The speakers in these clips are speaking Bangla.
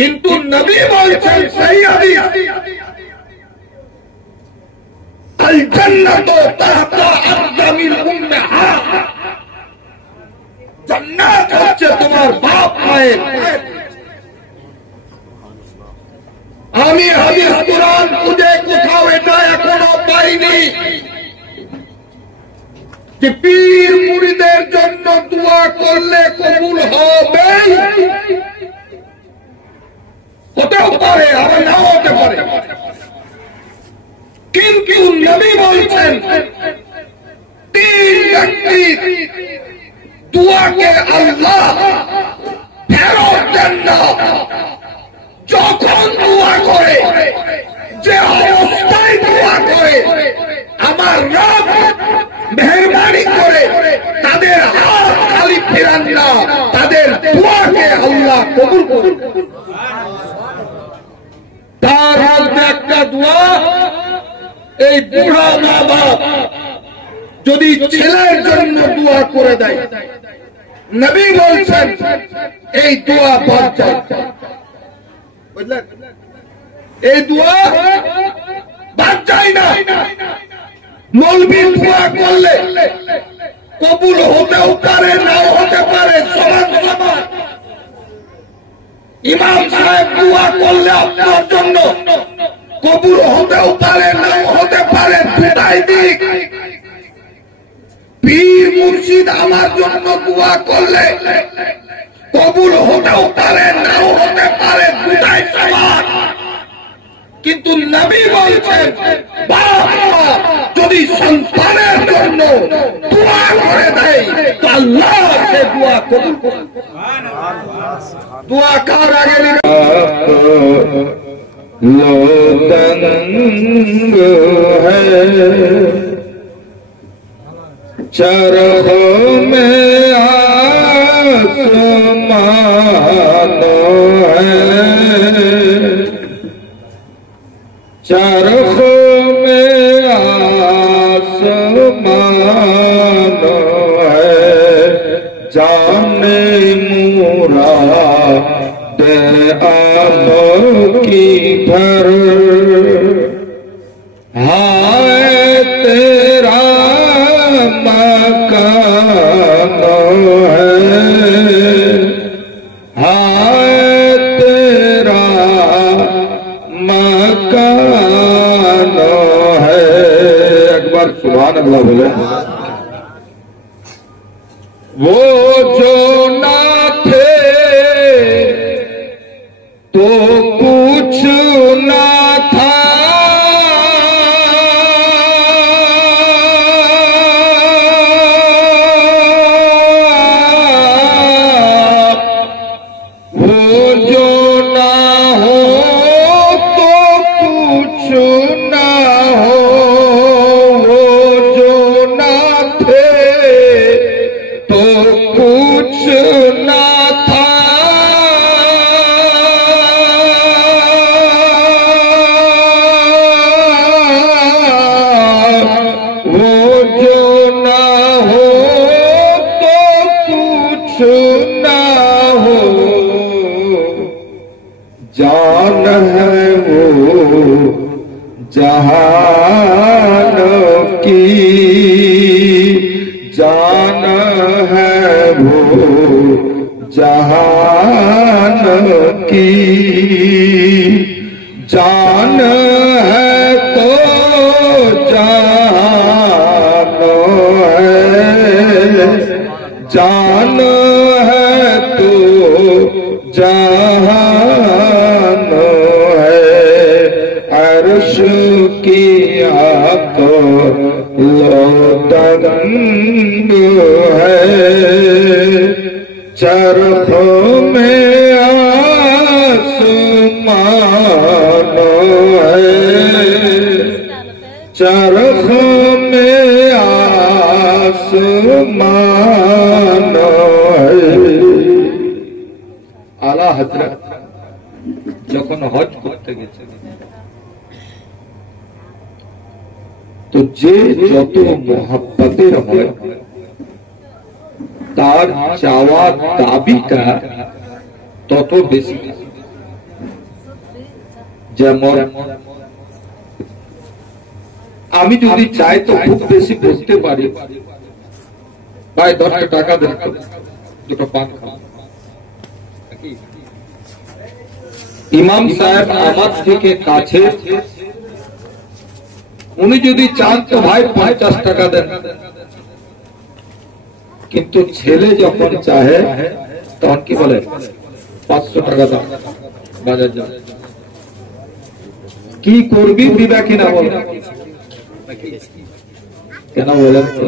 কিন্তু নবী বলছেন সহি হাদিস, আল জান্নাতু তাহতা আকদামিল উম্মাহাত, জান্নাত হচ্ছে তোমার বাপ মায়ের। আমি হাদিস কুরআন খুঁজে কোথাও এটা এখনো পাইনি যে পীর মুরিদের জন্য দোয়া করলে কবুল হবে। হতেও পারে, আবার নাও হতে পারে, কিন্তু নবী বলছেন তিন ব্যক্তি দোয়াকে আল্লাহ ফেরত দেন না। যখন দোয়া করে, যে অবস্থায় দোয়া করে, আমার রব মেহেরবানি করে তাদের হাত খালি ফেরান না, তাদের দোয়াকে আল্লাহ কবুল করুন। তার মধ্যে একটা দোয়া, এই বুড়া মা বাপ যদি ছেলের জন্য দোয়া করে দেয়, নবী বলছেন এই দোয়া বাদ যায়। বুঝলেন? এই দোয়া বাদ যায় না। মৌলবী দোয়া করলে কবুল হতেও পারে, নাও হতে পারে, সমান সমান। ইমাম সাহেব দোয়া করলে আপনার জন্য কবুল হতেও পারে, নাও হতে পারে, দুটাই দিক। পীর মুর্শিদ আমার জন্য দোয়া করলে কবুল হতেও পারে, নাও হতে পারে, দুটাই সমান। কিন্তু নবী বলছেন বাবা যদি সন্তানের জন্য দোয়া করে দেয় তো আল্লাহ সে দোয়া কবুল করেন। দোয়া কার আগে लो तंग है चरखों में आसमान है, चरखों में आसमान है, जाने मुराद आपकी घर हाय तेरा मकान है, हाय तेरा मकान है। एक बार सुभान अल्लाह बोले। वो जो ना थे तो कुछ ना था, वो जो ना हो तो कुछ ना हो, वो जो ना थे तो कुछ ना था, वो जो ना हो तो कुछ ना हो, जान है वो जहान की, जान है वो जहान की, जान है तो जहान है, जान है तो जहान है, अर्श की आपको लोटंग है, चरखों में आसमान है, चरखों में आसमान है। आला हजरत যখন হজ করতে গেছে তো যে যত মোহাব্বতের হয় তার চাওয়ার দাবিটা তত বেশি। যেমন আমি যদি চাই তো খুব বেশি বলতে পারি, ভাই 10 টাকা দেন, দুটো পান খান। ইমাম সাহেব আমার থেকে কাছে, উনি যদি চান তো ভাই 50 টাকা দেন, কিন্তু ছেলে যখন চাহে তখন কি বলে 500 টাকা দাও, বাজার যাও। কি করবি দিবা কিনা বল, কেন বলেন তো?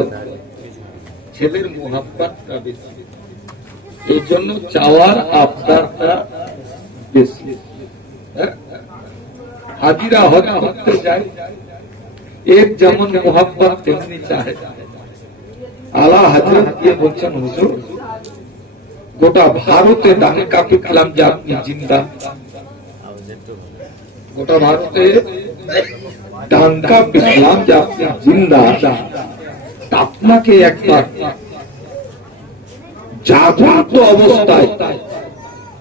ছেলের মোহাব্বতটা বেশি, এই জন্য চাওয়ার আবদারটা বেশি। হাজিরা হজ করতে যায়, এক যেমন মোহাব্বত তেমনি চাহে। আলা হযরত দিয়ে বলছেন, হুজুর গোটা ভারতে ডাঙ্কা পিটলাম যে আপনি জিন্দা, গোটা ভারতে ডাঙ্কা পিটলাম যে আপনি জিন্দা, আপনাকে একবার জাগ্রত অবস্থায়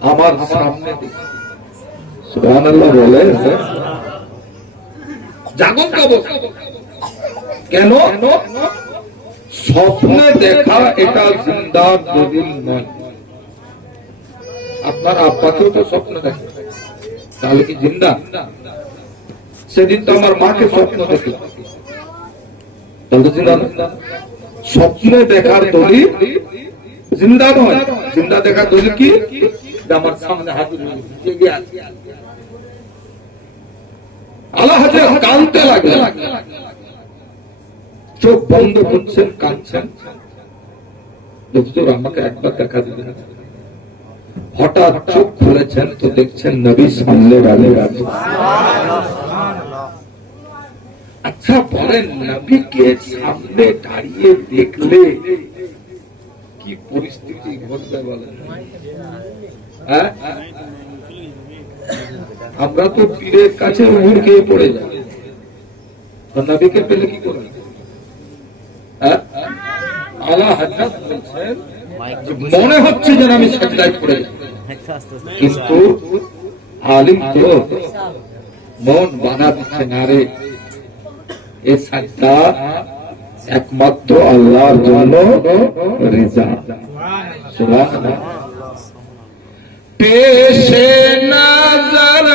আমার সামনে সুবহানাল্লাহ বলে, জাগ্রত অবস্থা কেন? স্বপ্নে দেখা এটা জিন্দা দলিল নয়। আপনার আব্বাকেও তো স্বপ্ন দেখে, তাহলে কি জিন্দা? সেদিন তো আমার মাকে স্বপ্ন দেখলাম, তাহলে জিন্দা নয়। স্বপ্নে দেখার দলিল জিন্দা নয়, জিন্দা দেখার দলিল কি? আমার সামনে হাজির হয়ে আল্লাহ হাজার কাঁদতে লাগলেন, চোখ বন্ধ করছেন, কাঁদছেন, হুজুর আমাকে একবার দেখা দিবেন। হঠাৎ চোখ খুলেছেন তো দেখছেন নবী সামনে দাঁড়িয়ে আছে। আচ্ছা বলেন, নবীকে সামনে দাঁড়িয়ে দেখলে কি পরিস্থিতি ঘটবে বলেন? হ্যাঁ, আমরা তো পীরের কাছে উড় খেয়ে পড়ে যাই, নবীকে পেলে কি করবে? আলা হযরত বলছেন মনে হচ্ছে যেন আমি সাজদায় পড়ে যাই, কিন্তু আলিম তো মন বানা দিচ্ছে না রে, এ সাজদা একমাত্র আল্লাহর জন্য রিজা। সুবহানাল্লাহ। পেশে নজর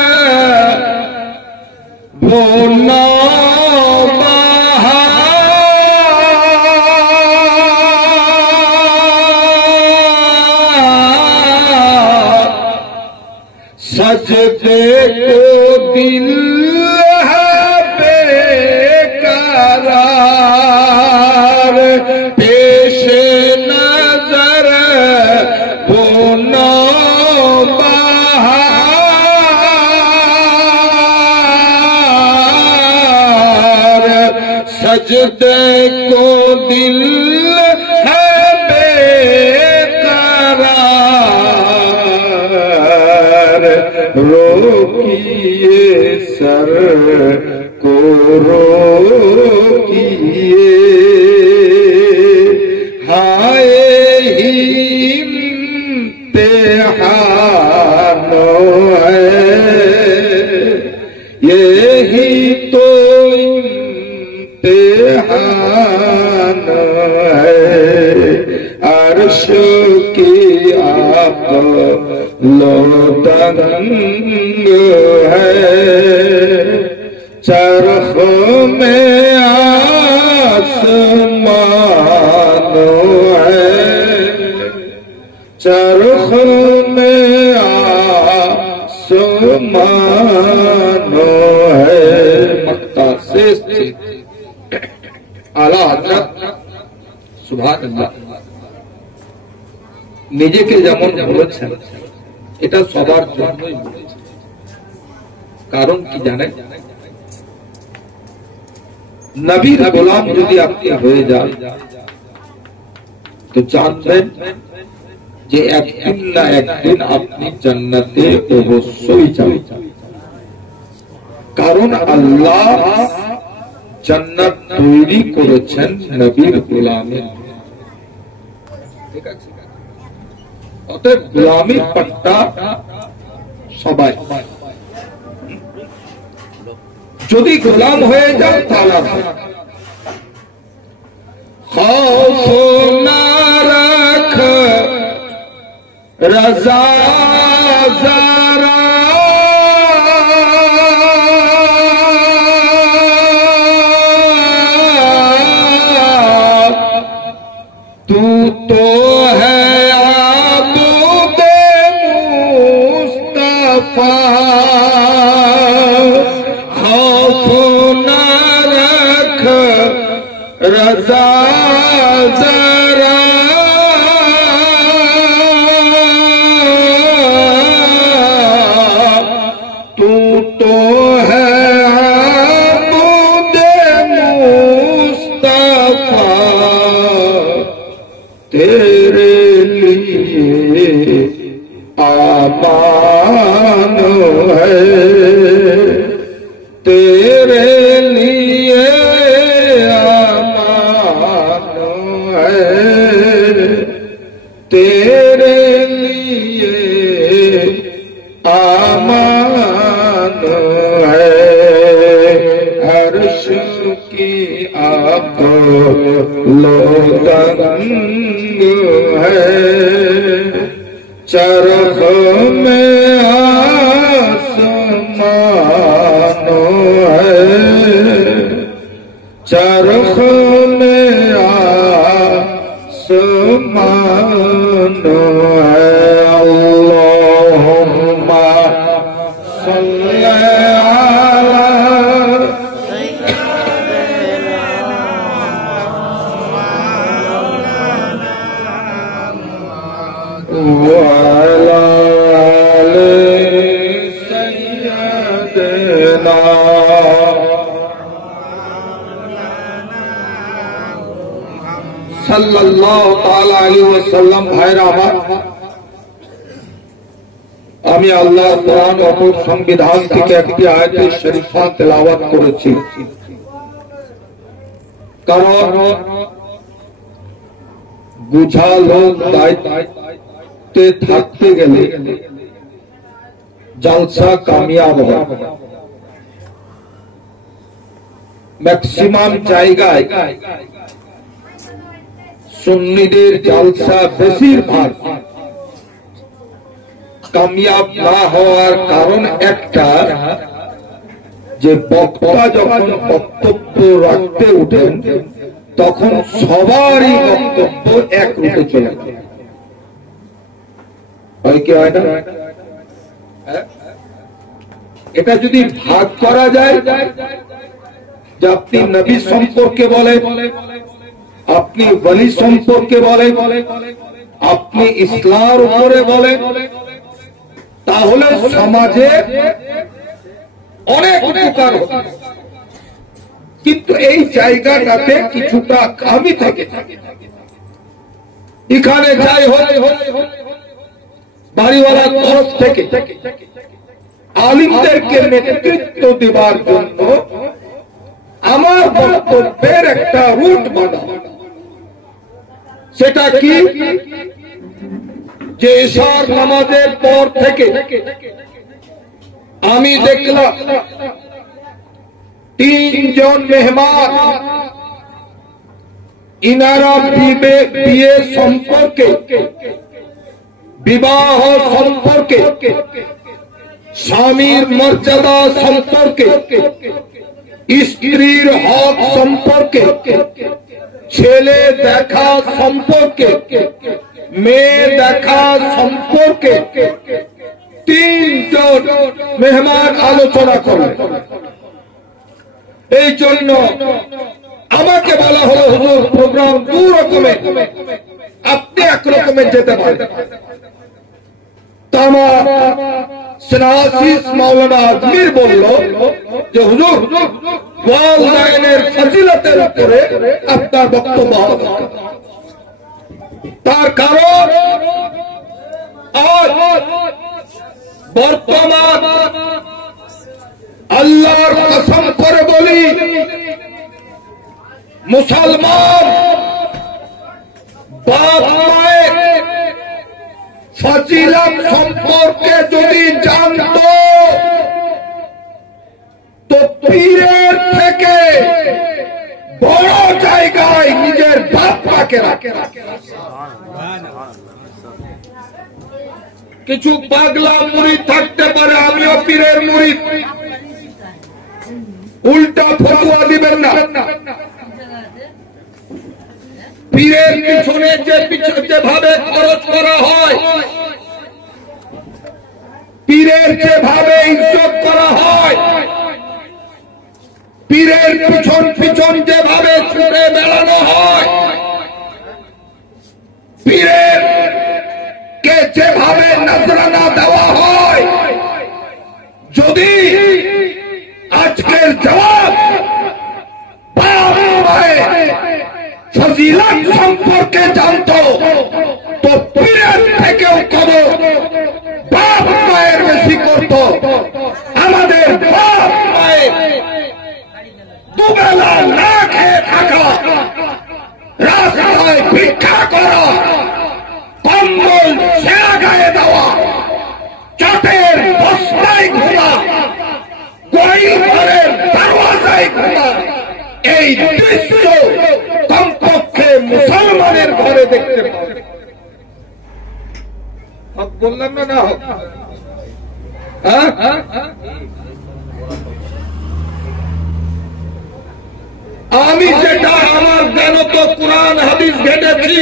ভোলা सजदे को दिल है बेकरार, पेशे नजर वो नौबहार, सजदे को दिल है बेकरार, रोकिए सर को रोकिए, हाय इम्तिहान है, यही तो इम्तिहान है, अर्श की आप लोदंग है, चरख में आसमान है, चरख में आसमान है। मक्ता शेष आला हजरत সুবহানাল্লাহ নিজেকে যেমন বলেছেন এটা সবার জন্যই বলেছেন। কারণ কি জানেন? নবীর গোলাম যদি আপনি হয়ে যান তো জানবেন যে একদিন না একদিন আপনি জান্নাতে অবশ্যই যাবেন। কারণ আল্লাহ জান্নাত তৈরি করেছেন নবীর গোলামের। ঠিক আছে, অতএব গোলামির পাট্টা সবাই। যদি গোলাম হয়ে যান তাহলে खौफ न रख रजा जरा तू तो है आबुदे मुस्तफा खौफ न रख रजा जरा तू तो है आबुदे मुस्तफा तेरे लिए आमान है तेरे लिए तेरे लिए आमान है अर्श की आप लोदंग है चरख में आसमान है चरख में आसमान है अल्लाहुम्मा सल्ली अला व अला आलि सय्यदना সাল্লাল্লাহু তাআলা আলাইহি ওয়াসাল্লাম। ভাইরা আমার, আমি আল্লাহর কোরআন অটুট সংবিধান থেকে একটি আয়াতে শরীফা তেলাওয়াত করেছি, কারণ বুঝা লোক দায়িত্বে থাকতে গেলে জলসা কামিয়াব হয়। ম্যাক্সিমাম জায়গায় সুন্নিদের জলসা বেশিরভাগ কামিয়াব না হওয়ার কারণ একটা, যে বক্তা যখন বক্তব্য রাখতে উঠেন তখন সবারই বক্তব্য এক রুটে চলে যায়। হয় কি হয় না? এটা যদি ভাগ করা যায় যে আপনি নবী সম্পর্কে বলে, আপনি ওয়ালি সম্পর্কে বলে, আপনি ইসলামের উপরে বলে, তাহলে সমাজে অনেক উপকার হবে। কিন্তু এই জায়গাটাতে কিছুটা খামি থাকে। এখানে যাই হয় বাড়িওয়ালার তরফ থেকে আলিমদেরকে নেতৃত্ব দেওয়ার জন্য আমার বক্তব্যের একটা রুট বানানো। সেটা কি? যে এশার নামাজের পর থেকে আমি দেখলাম 3 জন মেহমান ইনারা বিয়ে সম্পর্কে, বিবাহ সম্পর্কে, স্বামীর মর্যাদা সম্পর্কে, স্ত্রীর হক সম্পর্কে, ছেলে দেখা সম্পর্কে, মেয়ে দেখা সম্পর্কে 3 জন মেহমান আলোচনা করে। এই জন্য আমাকে বলা হলো, হুজুর প্রোগ্রাম 2 রকমের, আপনি 1 রকমের যেতে পারেন। আমার সেনাসিস মাওলানা আজমির বলল যে হুজুর ওয়ালিদাইনের ফজিলতের উপরে আপনার বক্তব্য হবে। তার কারণ আজ বর্তমান আল্লাহর কসম করে বলি, মুসলমান বাপ মায়ের ফজিলত সম্পর্কে যদি জানত তো পীর বাপ মাকে রাখে। কিছু পাগলা মুরিদ থাকতে পারে, আমিও পীরের মুরিদ, উল্টা ফতোয়া দিবেন না। পীরের পিছনে যেভাবে খরচ করা হয়, পীরের যেভাবে ইজ্জত করা হয়, পীরের পিছন পিছন যেভাবে ছুটে বেড়ানো হয়, পীরের কে যেভাবে নজরানা দেওয়া হয়, যদি আজকের জবাব বাপ মায়ের ফজিলত সম্পর্কে জানতো তো পীরের থেকেও কদর বাপ মায়ের বেশি করত। আমাদের বাপ মায়ের দুবেলা না খেয়ে থাকা, রাস্তায় ভিক্ষা করা, কম্বল ছেঁড়া গায়ে দেওয়া, চাটের বস্তায় ঘোরা, গোয়াল ঘরের দরওয়াজায় ঘোরা, এই দৃশ্য কমপক্ষে মুসলমানের ঘরে দেখতে পাবে। বললাম না না হোক, আমি যেটা আমার জ্ঞানত কুরআন হাদিস ঘেটেছি,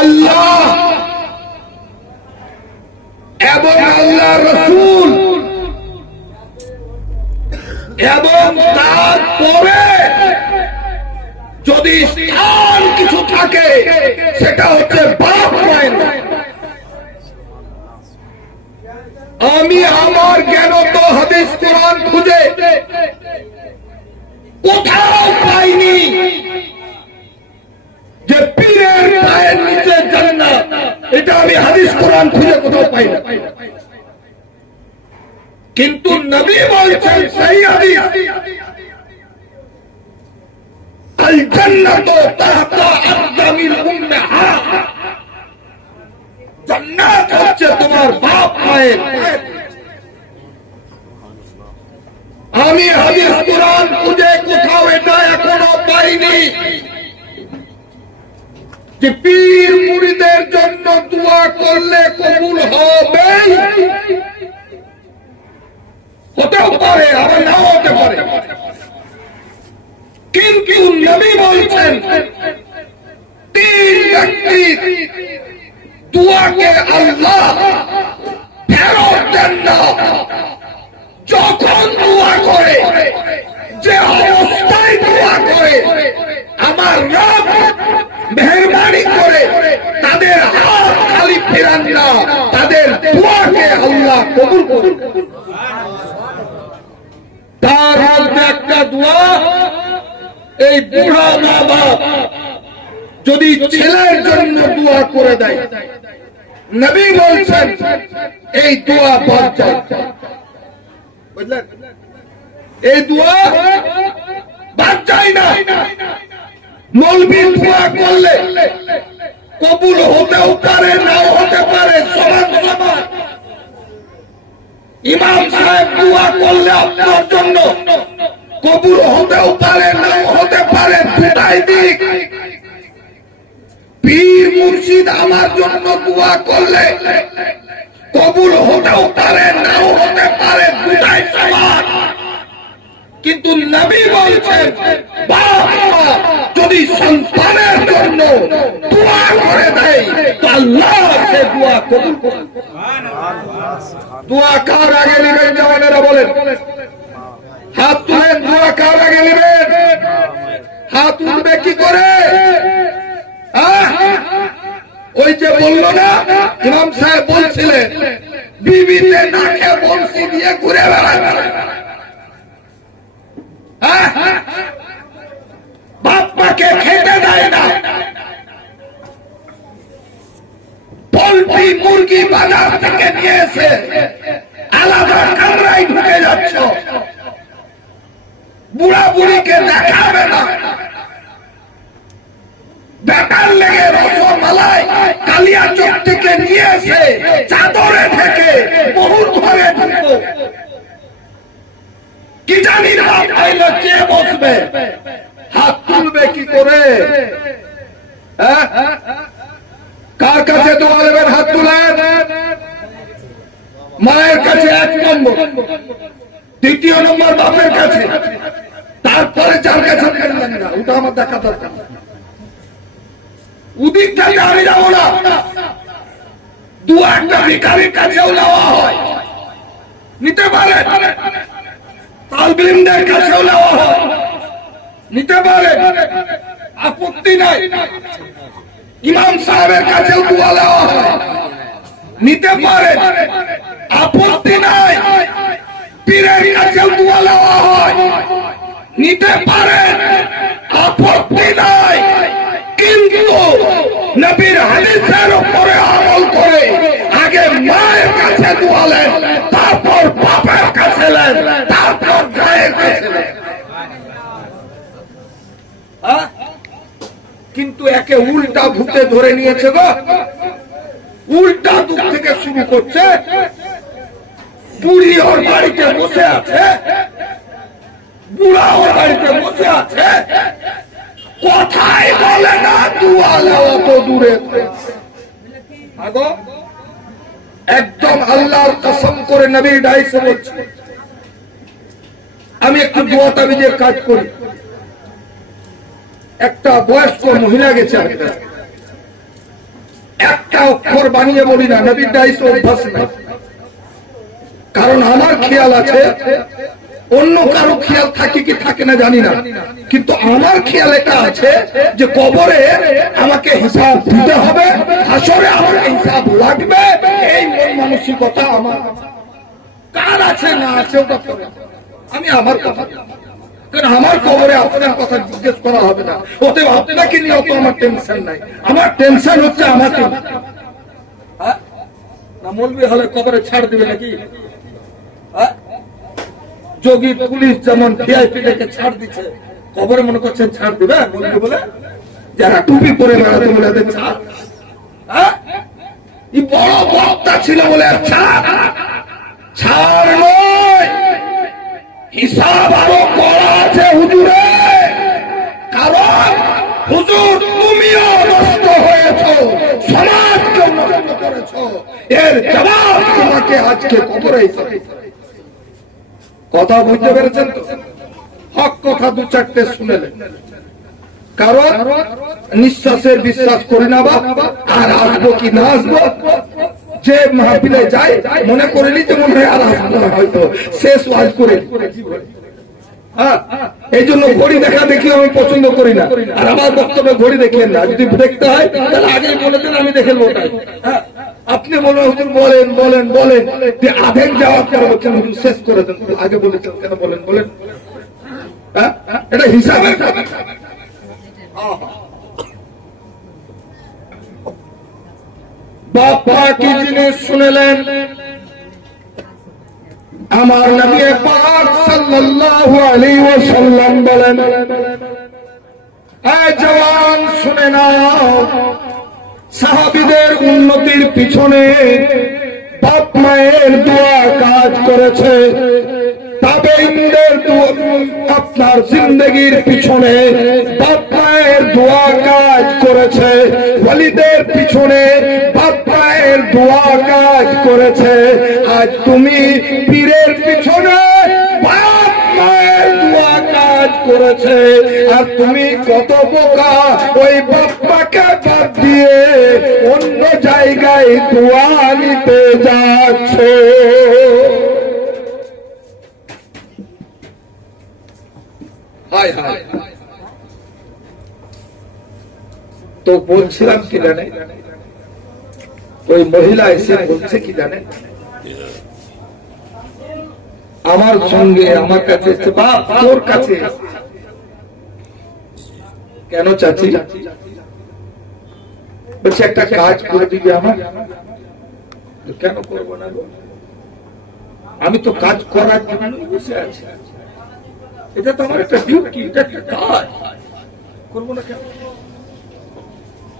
আল্লাহ এবং আল্লাহ রসুল এবং তারপরে যদি স্থান কিছু থাকে সেটা হচ্ছে বাপ মায়ের। আমি আমার জ্ঞানত হাদিস কোরআন খুঁজে কোথাও পাইনি যে পীরের পায়ের নিচে জান্নাত, এটা আমি হাদিস কোরআন খুঁজে কোথাও পাই না। কিন্তু নবী বলছেন সেই হাদিস, আল জান্নাতু তাহতা আকদামিল উম্মাহাত, জান্নাত হচ্ছে তোমার বাপ মায়ের। আমি হাদিস কোরআন খুঁজে কোথাও এটা এখনো পাইনি যে পীর মুরিদের জন্য দোয়া করলে কবুল হবে। হতেও পারে, আবার নাও হতে পারে, কিন্তু নবী বলছেন তিন ব্যক্তি দোয়াকে আল্লাহ ফেরত দেন না। যখন দোয়া করে, যে অবস্থায় দোয়া করে, আমার রব মেহেরবানি করে তাদের হাত খালি ফেরান না, তাদের দোয়াকে আল্লাহ কবুল করুন। তার মধ্যে একটা দোয়া, এই বুড়া মা বাপ যদি ছেলের জন্য দোয়া করে দেয়, নবী বলছেন এই দোয়া বাদ যায়। বুঝলেন, এই দোয়া বাদ যায় না। মৌলবি দোয়া করলে কবুল হতেও পারে, নাও হতে পারে, সমান সমান। ইমাম সাহেব দোয়া করলে আপনার জন্য কবুল হতেও পারে, নাও হতে পারে, দুটাই দিক। পীর মুর্শিদ আমার জন্য দোয়া করলে কবুল হতেও পারে, নাও হতে পারে, দুটাই সমান। কিন্তু নবী বলছেন বাপ মা যদি সন্তানের জন্য দোয়া করে দেয় তো আল্লাহ সে দোয়া কবুল করেন। দোয়া কার আগে নেবেন জওয়ানেরা বলেন? হাত তুলেন। দোয়া কার আগে নেবেন? হাত উঠবে কি করে? ওই যে বলল না, ইমাম সাহেব বলছিলেন বিবিতে নাকে বলছি দিয়ে ঘুরে বেড়ায়, বাপ মাকে খেতে দেয় না, পোল্ট্রি মুরগি বাজার থেকে নিয়ে এসে আলাদা কামরায় ঢুকে যাচ্ছ, বুড়া বুড়িকে দেখাবে না, বেকার লেগে রসমালাই কালিয়াচক থেকে নিয়ে এসে চাদরে থেকে বহুর ঘরে ঢুকো, কি জানি না পাইলে কে বসবে, হাত তুলবে কি করে? কার কাছে দোয়া নেবেন? হাত তুলেন। মায়ের কাছে 1 নম্বর, 2 নম্বর বাপের কাছে, তারপরে যার কাছে নেবেন না, ওটা আমার দেখা দরকার। উদিকটাকে আমি যাবো না, 2-1টা ভিখারির কাছেও নেওয়া হয়, নিতে পারে। তালবিলদের কাছেও নেওয়া হয়, নিতে পারে, আপত্তি নাই। ইমাম সাহেবের কাছেও দোয়া নেওয়া হয়, নিতে পারে, আপত্তি নাই। পীরের কাছেও দোয়া নেওয়া হয়, নিতে পারে, আপত্তি নাই। কিন্তু নবীর হাদিসের উপরে আমল করে আগে মায়ের কাছে দোয়া নেন, তারপর বাপের কাছে নেন, তারপর গায়ের কাছে নেন। কিন্তু একে উল্টা ভূতে ধরে নিয়েছে গো, উল্টা দিক থেকে শুরু করছে। বুড়ি ওর বাড়িতে বসে আছে, বুড়া ওর বাড়িতে বসে আছে, কথাই বলে না, দোয়া নেওয়া তো দূরে। একদম আল্লাহর কসম করে নবীর ডাইসে বলছি, আমি একটু দোয়া তাবিজের কাজ করি। একটা বয়স্ক মহিলা গেছে, একটা অক্ষর বানিয়ে বলি না, নবীর ডাইসে অভ্যাস নাই। কারণ আমার খেয়াল আছে, অন্য কারো খেয়াল থাকে কি থাকে না জানি না, কিন্তু আমার খেয়াল এটা আছে যে কবরে আমাকে হিসাব দিতে হবে, হাসরে আমাকে হিসাব লাগবে। এই মানসিকতা আমার কার আছে না আছে ওটা পরে, আমি আমার কথা, কারণ আমার কবরে আপনার কথা জিজ্ঞেস করা হবে না, ওতে আপনাকে নিয়ে অত আমার টেনশন নাই। আমার টেনশন হচ্ছে আমাকে না মৌলবি হলে কবরে ছাড় দিবে নাকি? যোগী পুলিশ যেমন ভিআইপি দেখে ছাড় দিচ্ছে, কবরে মনে করছেন ছাড় দিবে বলে? যারা টুপি পরে বেড়াতে বলে ছাড়, বড় বক্তা ছিল বলে ছাড় নয়, হিসাব আরো করা আছে হুজুরে। কারণ হুজুর তুমিও নষ্ট হয়েছ, সমাজকে নষ্ট করেছ, এর জবাব তোমাকে আজকে কবরে। কথা বুঝতে পেরেছেন তো? হক কথা 2-4টে শুনেলেন। কারণ নিঃশ্বাসের বিশ্বাস করি না বাবা, আর আসবো কি না আসবো, যে মাহফিলে যাই মনে করিনি যে মনে হয় আর আসবো না, হয়তো শেষ ওয়াজ করে। এই জন্য ঘড়ি দেখা দেখি আমি পছন্দ করি না, আর আমার বক্তব্যে ঘড়ি দেখলেন না। যদি দেখতে হয় তাহলে আগেই বলেছেন, আমি দেখে ওটাই। আপনি বলেন হুজুর বলেন বলেন বলেন, আধেক যাওয়ার পরে বলছেন হুজুর শেষ করে দেন, আগে বলেছেন কেন বলেন বলেন? এটা হিসাবের কথা। বাবা কি জিনিস শুনেলেন? আমার নবী পাক সাল্লাল্লাহু আলাইহি ওয়াসাল্লাম বলেন, এই জওয়ান শুনে নাও, সাহাবীদের উন্নতির পিছনে বাপ মায়ের দোয়া কাজ করেছে, তাবেঈনদের আপনার জিন্দেগির পিছনে বাপ মায়ের দোয়া কাজ করেছে, ওয়ালিদের পিছনে বাপ মায়ের দোয়া কাজ করেছে। আজ তুমি পীরের পিছনে বাপ মায়ের দোয়া কাজ করেছে, আর তুমি কত বোকা, ওই বাপ্পাকে বাদ দিয়ে অন্য জায়গায় দোয়া নিতে যাচ্ছ। তো বলছিলাম কি জানে, ওই মহিলা এসে বলছে কি জানে, আমার সঙ্গে আমার কাছে এসে, বাপ তোর কাছে কেন চাচি? বলছে একটা কাজ করে দিবি আমার। কেন করবো না? আমি তো কাজ করার জন্য বসে আছি, এটা তো আমার একটা ডিউটি, এটা একটা কাজ, করবো না কেন?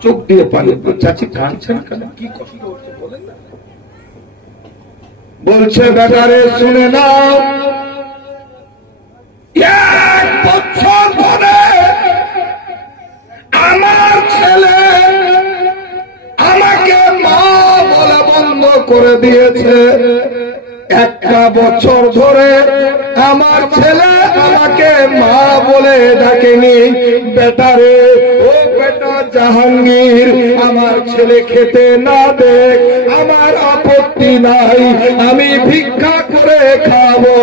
চোখ দিয়ে পানি। চাচি কাঁদছেন কেন? কি কষ্ট হচ্ছে বলেন না? বলছে বেটারে শুনে নাও, করে দিয়েছে। একটা বছর ধরে আমার ছেলে আমাকে মা বলে ডাকেনি। বেটারে, ও বেটা জাহাঙ্গীর, আমার ছেলে খেতে না দেখ, আমার আপত্তি নাই, আমি ভিক্ষা করে খাবো।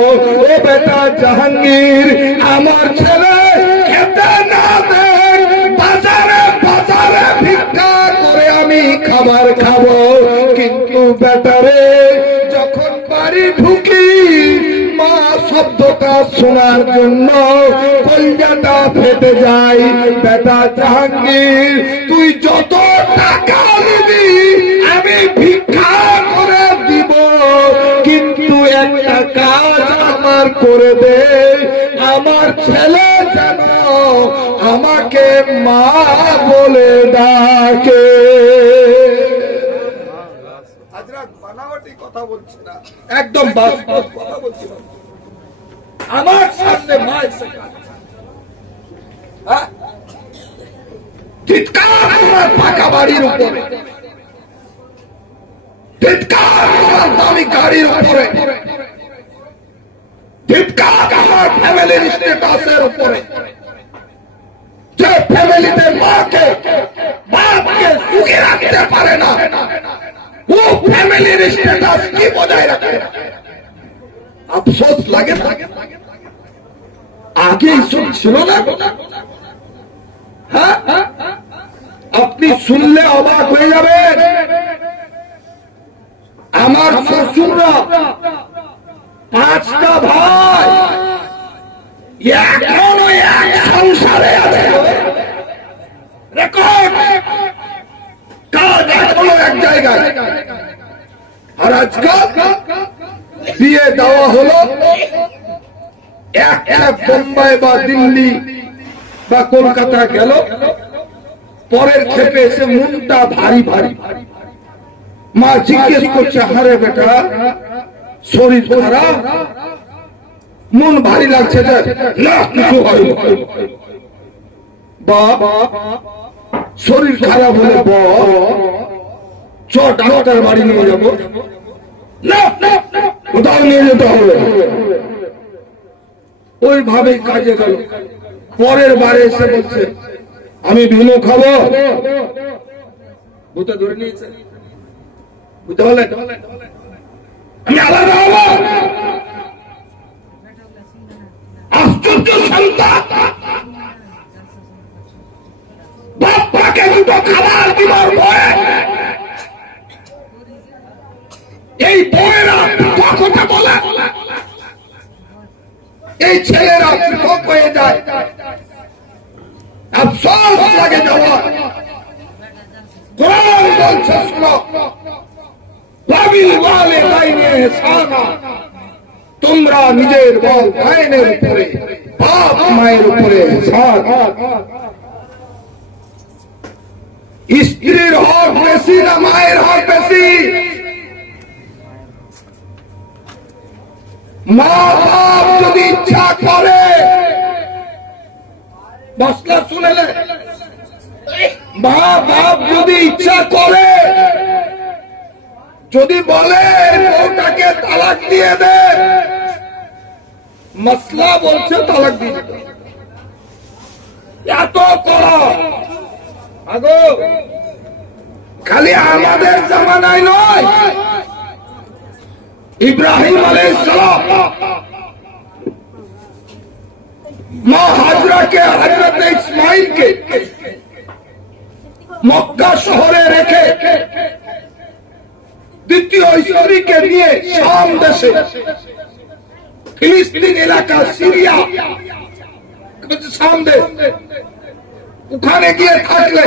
ও বেটা জাহাঙ্গীর, আমার ছেলে খেতে না দেখ, বাজারে বাজারে ভিক্ষা করে আমি খাবার খাবো। কিন্তু বেটারে, যখন বাড়ি ঢুকি মা শব্দটা শোনার জন্য কলজাটা ফেটে যায়। বেটা জাহাঙ্গীর, তুই যত টাকা নিবি আমি ভিক্ষা করে দিব, কিন্তু একটা কাজ আমার করে দে, আমার ছেলে যেন আমাকে মা বলে ডাকে। বানাওয়াটি কথা বলছি না, একদম বাস্তব কথা বলছি। আমার সামনে মা এসে চিৎকার আমার পাকা বাড়ির উপরে, চিৎকার আমার দামি গাড়ির উপরে, চিৎকার আমার ফ্যামিলির স্ট্যাটাসের উপরে। যে ফ্যামিলিতে মাকে বাপকে সুখে রাখতে পারে না, ও ফ্যামিলির স্ট্যাটাস কি বজায় রাখে? আফসোস লাগে না? আগে এইসব ছিল না। হ্যাঁ, আপনি শুনলে অবাক হয়ে যাবেন। আমার শ্বশুররা 5টা ভাই এখনো এক সংসারে আছে, রেকর্ড কাজ এখনো এক জায়গায়। আর আজকাল বিয়ে দেওয়া হলো, একটা বোম্বাই বা দিল্লি বা কলকাতা গেল, পরের ক্ষেপে এসে মনটা ভারী ভারী। মা জিজ্ঞেস করছে, হারে বেটা শরীর খারাপ, মন ভারী লাগছে? না, কিছু হয় বাবা, শরীর খারাপ হলে চ ডাক্তার বাড়ি নিয়ে যাবো। না, কোথাও নিয়ে যেতে হবে। ওইভাবে কাজে গেল। পরের বারে এসে বলছে, আমি ভিনো খাবো। ভূতে ধরে নিয়েছে, বুঝতে পারলেন? আমি আলাদা হবো। আশ্চর্য সন্তান, বাপ্পাকে দুটো খাবার দিবার ভয়ে এই বউয়েরা কথা বলে, এই ছেলেরা পৃথক হয়ে যায়। আফসোস লাগে যাওয়া। কোরআন বলছে, শুনো, তোমরা নিজের ভাইয়ের উপরে, বাপ মায়ের উপরে স্ত্রীর হক বেশি না মায়ের হক বেশি? মা বাপ যদি ইচ্ছা করে, মশলা শুনেলে, মা বাপ যদি ইচ্ছা করে, যদি বলে বউটাকে তালাক দিয়ে দে, মশলা বলছে তালাক দিয়ে দেবে। এত করা আগো খালি আমাদের জামানায় নয়, ইব্রাহিম আলাইহিস সালাম মা হাজরাকে, হযরত ইসমাইলকে মক্কা শহরে রেখে দ্বিতীয় স্ত্রীকে নিয়ে শাম দেশে, ফিলিস্তিন এলাকা, সিরিয়া, শাম দেশ, ওখানে গিয়ে থাকলে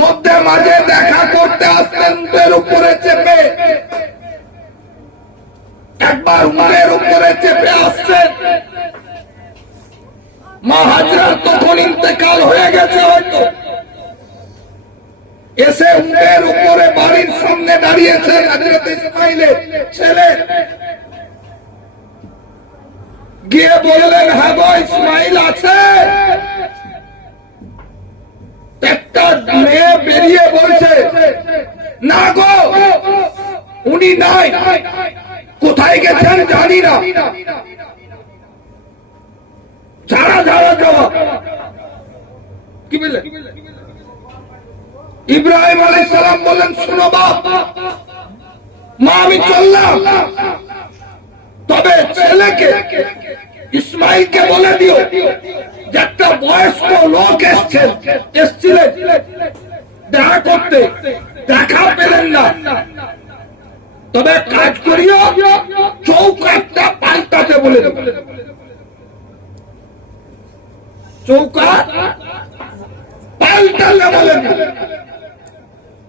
মধ্যে মাঝে দেখা করতে আসতেন উটের উপরে চেপে। একবার উটের উপরে চেপে আসছেন, মা হাজরার তখন ইন্তেকাল হয়ে গেছে হয়তো। এসে উটের উপরে বাড়ির সামনে দাঁড়িয়েছেন হযরত ইসমাইলের ছেলে। গিয়ে বললেন, হ্যাঁ গো ইসমাইল আছে? একটা মেয়ে বেরিয়ে বলছে, না গো উনি নাই, কোথায় গেছেন জানি না। যারা যারা যাওয়া কি বললেন? ইব্রাহিম আলাইহিস সালাম বলেন, শোনো বাপ, মা আমি চললাম, তবে ছেলেকে ইসমাইলকে বলে দিও যে একটা বয়স্ক লোক এসছিলেন দেখা করতে, দেখা পেলেন না, তবে কাজ করিও চৌকাঠটা পাল্টাতে বলে দেব। চৌকাঠ পাল্টালে বলে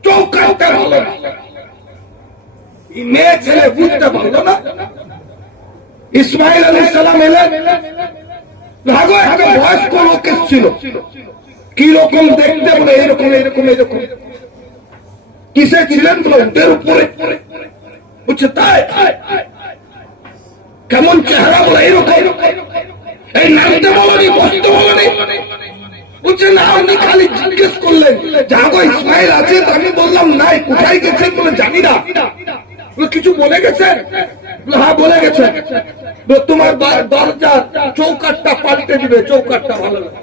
চৌকাঠটা ভালো না। মেয়ে ছেলে বুঝতে পারলো না। ইসমাইল আলাইহিস সালাম এলেন, ভাগো একটা বয়স্ক লোক এসেছিল, কি রকম দেখতে বলে এরকম এরকম এরকম। কিসে ছিলেন বলে উটের উপরে। বুঝছে তাই? কেমন চেহারা বলে এরকম। এই নামতে বলনি, বসতে বলনি। বুঝছে না, আপনি খালি জিজ্ঞেস করলেন যাগো ইসমাইল আছে, আমি বললাম নাই। কোথায় গেছেন বলে জানি না। কিছু বলে গেছেন? হ্যাঁ বলে গেছে, তোমার দরজা চৌকাঠটা পাল্টে দিবে, চৌকাঠটা ভালো লাগে।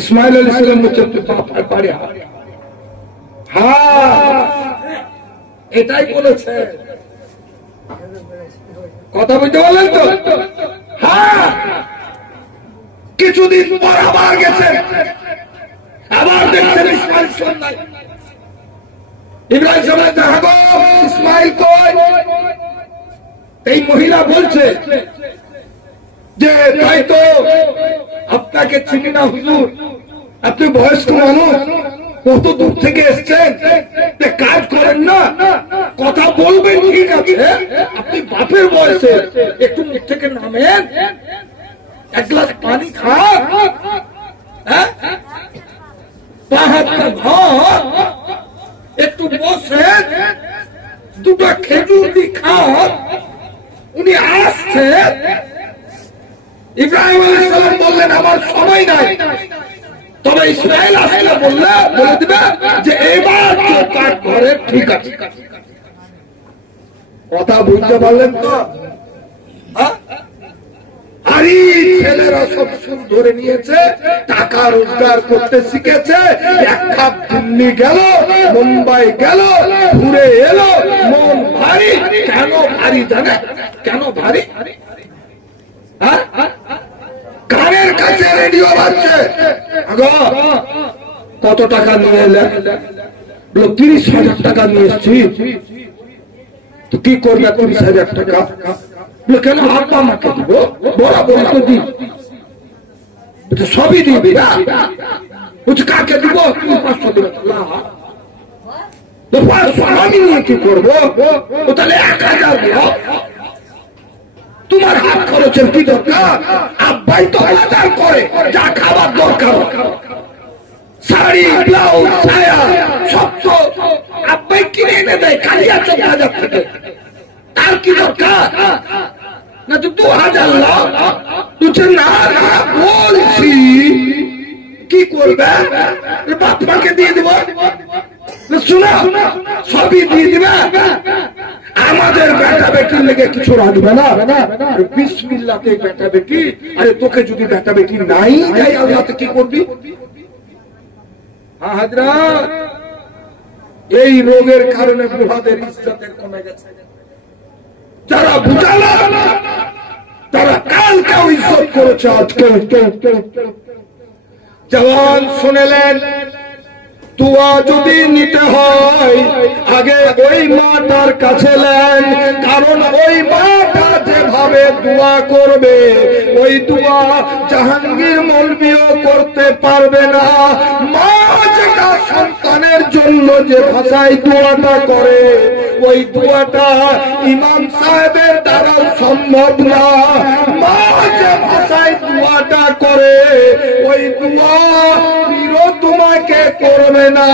ইসমাইল আলাইহিস সালাম বাড়ি, হ্যাঁ এটাই বলেছে। কথা বুঝতে পারলেন তো? হ্যাঁ। কিছুদিন পর আবার গেছেন, আবার দেখছেন ইসমাইল সন্ধ্যায়। ইব্রাহিম সাহেব দেখাবো ইসমাইল কই? এই মহিলা বলছে যে তাই তো, আপনাকে চিনি না হুজুর, আপনি বয়স্ক মানুষ, কত দূর থেকে এসছেন, কাজ করেন না, কথা বলবেন ঠিক আছে, আপনি বাপের বয়সে, একটু মুখ থেকে নামেন, এক গ্লাস পানি খান, একটু বসেন, দুটো খেজুর দি খান। উনি আসছে। ইব্রাহিম আলাইহিস সালাম বললেন আমার সময় নাই, তবে ইসমাইল আসলে বলে দিবে যে এবার চৌকাঠ ঘরে ঠিক আছে। কথা বুঝতে পারলেন তো? আরে ছেলেরা সব সুর ধরে নিয়েছে, টাকা রোজগার করতে শিখেছে। এক কাপ দিল্লি গেল, মুম্বাই গেল, ঘুরে এলো, মন ভারী। কেন ভারী জানে? কেন ভারী? কানের কাছে রেডিও বাজছে, কত টাকা নিয়ে এলেন? 30,000 টাকা নিয়ে এসছি। তো কি করবে 30,000 টাকা? কেন আব্বা আমাকে দিব, বরাবর তো দিই, সবই দিবি না। বলছে কাকে দিব? 500 দিব। আমি নিয়ে কি করবো? তাহলে 1000 দিব। তোমার হাত খরচের কি দরকার? আব্বাই তো বাজার করে, যা খাবার দরকার, শাড়ি, ব্লাউজ, ছায়া সব তো আব্বাই কিনে এনে দেয় কালিয়াচক বাজার থেকে। তার কি দরকার? না তো 2000 লাখ। তুই না না বলছি, কি করবে? বাপমাকে দিয়ে দেবো। শোনা, সবই দিয়ে দিবে। আমাদের বেটা বেটির লেগে কিছু রাখবে না। বিসমিল্লাতে বেটা বেটি। আরে তোকে যদি বেটা বেটি নাই দেয় আল্লাহতে কি করবি? হ্যাঁ হাজরাত, এই রোগের কারণে বুড়াদের ইজ্জতের কমে গেছে। যারা বুঝালো তারা কালকেও ইজ্জত করেছে, আজকে জওয়ান শুনেলেন, দোয়া যদি নিতে হয় আগে ওই মাটার কাছে নেন, কারণ ওই মাটা যেভাবে দোয়া করবে ওই দোয়া জাহাঙ্গীর মৌলভীও করতে পারবে না। মা যেটা সন্তানের জন্য যে ভাষায় দোয়াটা করে ওই দোয়াটা ইমাম সাহেবের দ্বারাও সম্ভব না। মা যে ভাষায় দোয়াটা করে ওই দোয়া পীরও তোমাকে করবে না,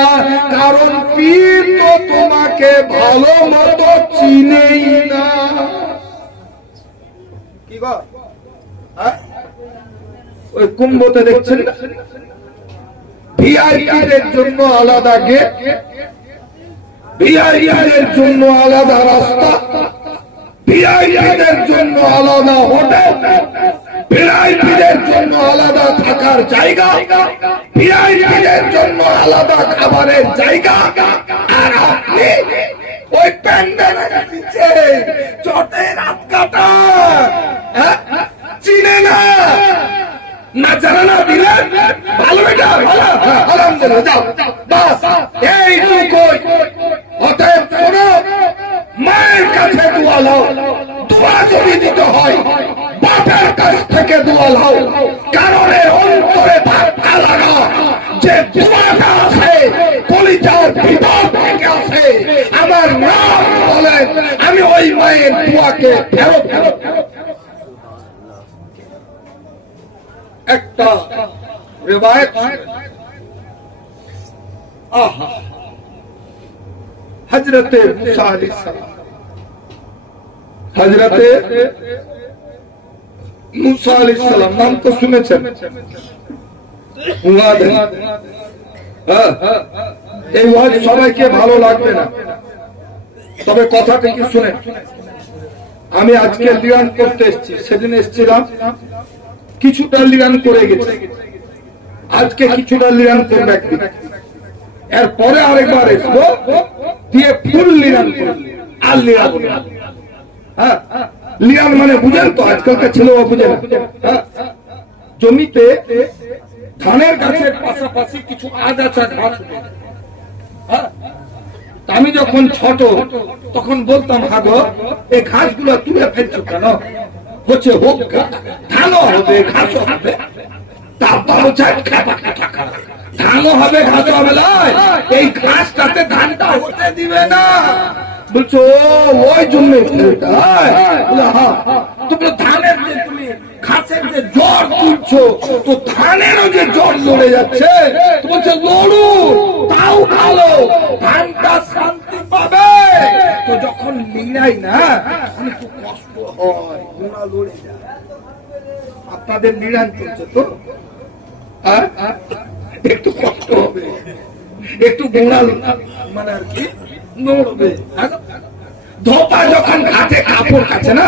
কারণ পীর তো তোমাকে ভালো মতো চিনেই না। কি গো, ওই কুম্ভতে দেখছেন ভিআইপিদের জন্য আলাদা গেট, ভিআইপিদের জন্য আলাদা রাস্তা, ভিআইপিদের জন্য আলাদা হোটেল, ভিআইপিদের জন্য আলাদা থাকার জায়গা, ভিআইপিদের জন্য আলাদা খাবারের জায়গা। আর আপনি ওই প্যান্ডেলের নিচে চটে রাত কাটা, চিনে না না জানা না দিলেন ভালো, এটা আলহামদুলিল্লাহ, যাও বাস এইটুকুই। অতএব শোনো, মায়ের কাছে দোয়া লাও, দোয়া যদি দিতে হয় বাপের কাছ থেকে দোয়া লাও, কারণ এর অন্তরে ধাক্কা লাগা যে দোয়াটা আছে কলিজার ভিতর থেকে আসে। আমার নাম বলেন, আমি ওই মায়ের দোয়াকে ফেরত ফেরত একটা রিওয়ায়াত হযরতে মুসা আলাইহিস সালাম, হযরতে মুসা আলাইহিস সালাম নাম তো শুনেছেন, এই ওয়াজ সবাইকে ভালো লাগবে না, তবে কথাটা কি শুনেন। আমি আজকে লিয়ান করতে এসেছি, সেদিন এসেছিলাম কিছুটা লিয়ান করে গেছি, আজকে কিছুটা লিয়ান করবে একদিন, এরপরে আরেকবার এসবো দিয়ে ফুল লিয়ান করবে। আর লিয়ান, হ্যাঁ লিয়ান মানে বুঝেন তো, আজকালকার ছেলেরা বুঝে না। জমিতে ধানের গাছের পাশাপাশি কিছু আগাছা ঘাস, আমি যখন ছোট তখন বলতাম, হাগো এই ঘাসগুলো তুলে ফেলছো কেন, হচ্ছে হোক ধানও হবে ঘাসও হবে, তারপর হচ্ছে ধানও হবে ঘাসও হবে, এই ঘাসটাতে ধানটা হতে দিবে না। বলছো ওই জন্য তোমরা ধানের যে তুমি ঘাসের যে জ্বর তুলছো, তো ধানেরও যে জ্বর লড়ে যাচ্ছে, বলছে লড়ু তাও ভালো, ধানটা শান্তি পাবে। তো যখন নিরাই না একটু কষ্ট হয়, গোড়া লড়ে যায়। আপনাদের নিরান চলছে তো একটু কষ্ট হবে, একটু গোড়া মানে আর কি নড়বে। ধোপা যখন ঘাটে কাপড় কাছে না,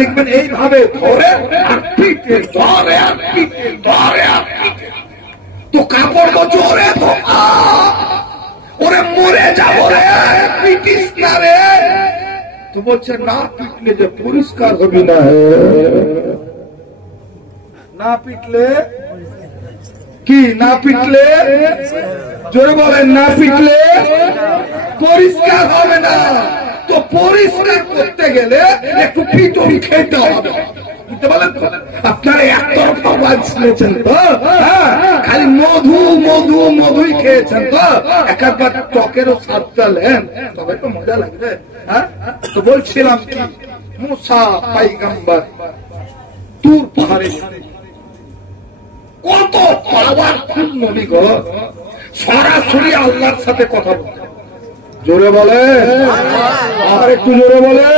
দেখবেন এইভাবে ধরে আর পিঠে ধরে আর পিঠে ধরে আর পিঠে, তো কাপড় বলছে ওরে ধোপা ওরে মরে যাবো রে, পিটিস না রে। তো বলছে না পিটলে যে পরিষ্কার হবি না, না পিটলে কি, না পিটলে জোরে বলেন, না পিটলে পরিষ্কার হবে না। তো পরিষ্কার করতে গেলে একটু পিটন খেতে হবে, বুঝতে পারলেন তো। আপনারা একতরফা ওয়াজ শুনেছেন তো, খালি মধু মধু মধুই খেয়েছেন তো, একবার টকেরও স্বাদ পেলেন তবে তো মজা লাগবে। তো বলছিলাম কি, মুসা পয়গম্বর তুর পাহাড়ে কত পাওয়ারফুল নবী গো, সরাসরি আল্লাহর সাথে কথা বলে। জোরে বলে, আর একটু জোরে বলে।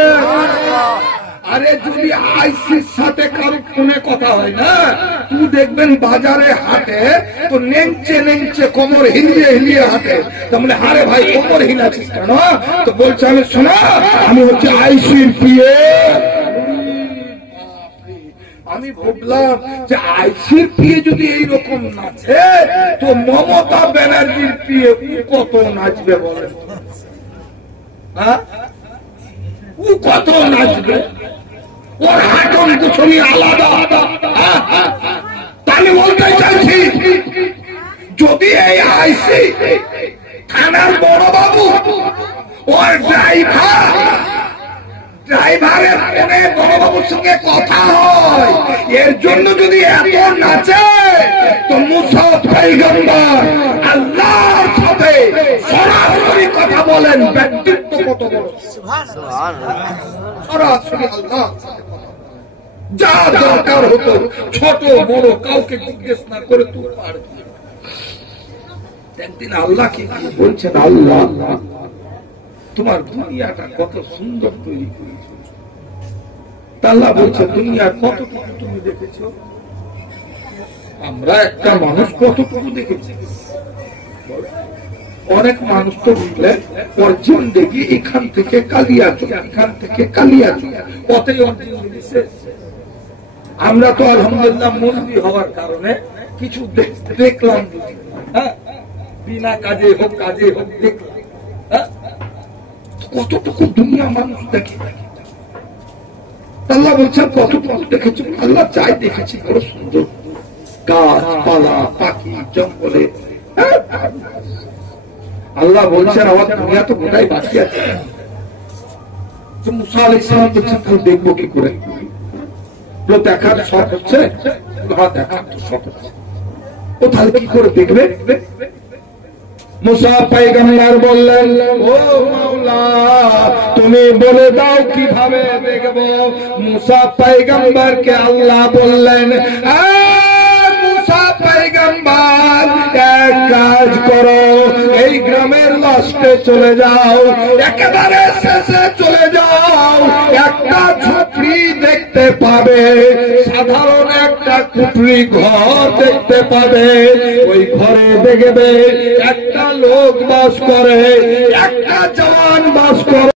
আরে যদি আইসির সাথে কারো ফোনে কথা হয় না, তুই দেখবেন বাজারে হাটে তো নেংচে নেংচে কোমর হিলিয়ে হিলিয়ে হাঁটে। তাহলে হারে ভাই কোমর হিলাছিস কেন? তো বলছে আমি শোনা, আমি হচ্ছে আইসির পিয়ে। আমি ভাবলাম যে আইসির পিয়ে যদি এইরকম নাচে, তো মমতা ব্যানার্জির পিয়ে কত নাচবে বলেন, ও কত নাচবে, ওর হাটন কুছনি আলাদা। তাহলে বলতে চাইছি, যদি এই আইসি থানার বড় বাবু ওর ড্রাইভারের ফোনে বড়বাবুর সঙ্গে কথা হয়, এর জন্য যদি এত নাচে, তো মুসা পয়গম্বর আল্লাহর সাথে সরাসরি কথা বলেন, ব্যক্তিত্ব কত বড়, সরাসরি আল্লাহর সাথে কথা, যা দরকার হতো ছোট বড় কাউকে জিজ্ঞেস না করে তুই পার। একদিন আল্লাহ কি বলছেন, আল্লাহ তোমার দুনিয়াটা কত সুন্দর তৈরি করেছ। আল্লাহ বলছে দুনিয়া কতটুকু তুমি দেখেছ, আমরা একটা মানুষ কতটুকু দেখেছি। অনেক মানুষ তো বুঝলে ওর জিন্দেগি এখান থেকে কালিয়াচক, এখান থেকে কালিয়াচক, অতই আমরা তো আলহামদুলিল্লাহ মুরব্বী হওয়ার কারণে কিছু দেখলাম, হ্যাঁ, বিনা কাজে হোক কাজে হোক দেখলাম, হ্যাঁ, কতটুকু দুনিয়া মানুষ দেখে। আল্লাহ বলছেন কতটুকু দেখেছি, আল্লাহ চাই দেখেছি বড় সুন্দর গাছপালা, পাখি, জঙ্গলে। আল্লাহ বলছেন আমার দুনিয়া তো গোটাই বাকি আছে। মুসা আলাইহিস সালাম বলছেন তাহলে দেখবো কি করে? দেখার শখ হচ্ছে, দেখার তো শখ হচ্ছে, ও তাহলে কি করে দেখবে? মুসা পয়গম্বর বললেন, ও মাওলা তুমি বলে দাও কিভাবে দেখব। মুসা পয়গম্বরকে আল্লাহ বললেন, মুসা পয়গম্বর এক কাজ করো, এই গ্রামের লাস্টে চলে যাও, একেবারে শেষে চলে যাও, একটা ঝুপড়ি দেখতে পাবে, সাধারণ একটা কুটরি ঘর দেখতে পাবে। ওই ঘরে দেখবে একটা লোক বাস করে, একটা জওয়ান বাস করে।